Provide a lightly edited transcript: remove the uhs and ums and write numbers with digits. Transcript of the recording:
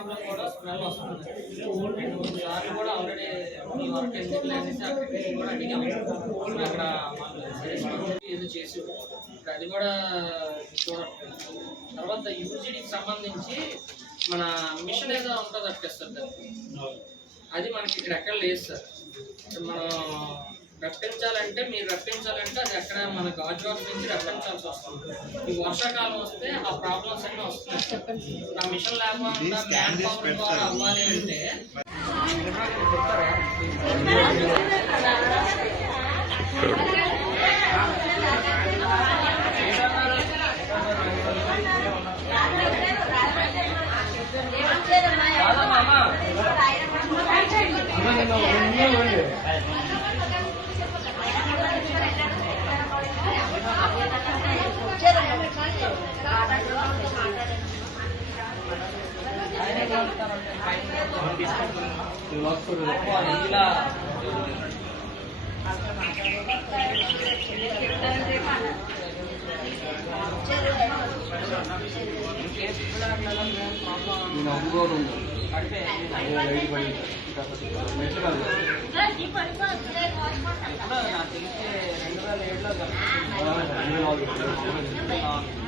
Problem కూడా smell వస్తుంది. 2-3 సార్లు కూడా ఆల్రెడీ మీ వర్క్ ఎందుకు అనేసి అక్కడికి కూడా అడిగాము. అక్కడ వాళ్ళు ఏదో చేసి అది కూడా చూడండి. తర్వాత యూజీడీకి సంబంధించి మన మిషన్ ఏదో ఉంటుంది అట్టిస్తుంది, అది మనకి ఇక్కడ ఎక్కడ లేదు సార్. మనం రప్పించాలంటే అది ఎక్కడ మన గాజువాక్ నుంచి రప్పించాల్సి వస్తుంది. ఈ వర్షాకాలం వస్తే ఆ ప్రాబ్లమ్స్ అన్నీ వస్తున్నాయి. ఆ మిషన్ లేకుండా మ్యాన్ పవర్ ద్వారా అవ్వాలి అంటే ఇలా నాకు తెలిసి 2007లో